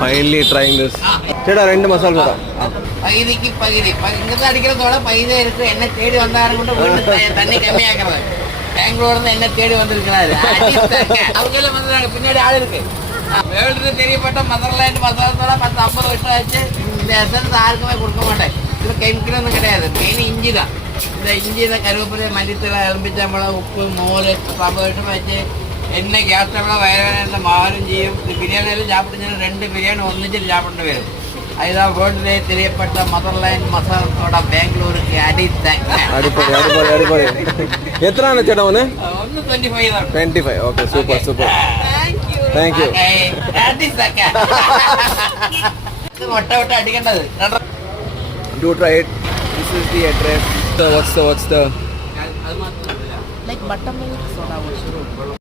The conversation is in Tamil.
Finally trying this. ചേട്ടാ 2 മസാല ദോശ. പകുതിക്ക് പകുതി ഇങ്ങനത്തെ അടിக்கிறதோட പകുതി இருக்கு. എന്നെ തേടി വന്നാലും കൊണ്ട് വീണ്ടും തന്നെ കമ്മിയാക്കുന്നത്. ബാംഗ്ലൂരിൽ എന്നെ തേടി വന്നിരിക്കുന്നത് അവരെല്ലാം വന്നതാണ്. പിന്നീട് ആളിருக்கு வேர்ல்டு தெரியப்பட்ட மதர்லேண்ட் மசாலா 10-50 வருஷம் ஆச்சு. இந்த எசன்ஸ் யாருக்குமே கொடுக்க மாட்டேன். இது கெமிக்கலൊന്നും கிடையாது. மெயின் இஞ்சி தான். இந்த இஞ்சி தான் கருவேப்பிலை மல்லித்தலை எலும்பிச்சம்பழம் உப்பு மோர் 50 வருஷம் ஆச்சு. என்ன கேஸ் டபுளாக வயவேன மாறும் செய்யும். இந்த பிரியாணியில் சாப்பிட்டு 2 பிரியாணி ஒன்றிச்சு சாப்பிட்டு வரும். அதுதான் வேர்ல்டுலே தெரியப்பட்ட மதர்லேண்ட் மசாலத்தோட பெங்களூருக்கு அடித்தாங்க. എത്രയാണ് ചേട്ടാ ഒന്ന്? 125 தான். 25. Okay super super. Thank you. മുട്ട വിട്ട് അടിക്കേണ്ടത്. Do try it. This is the address. What's the like buttermilk soda.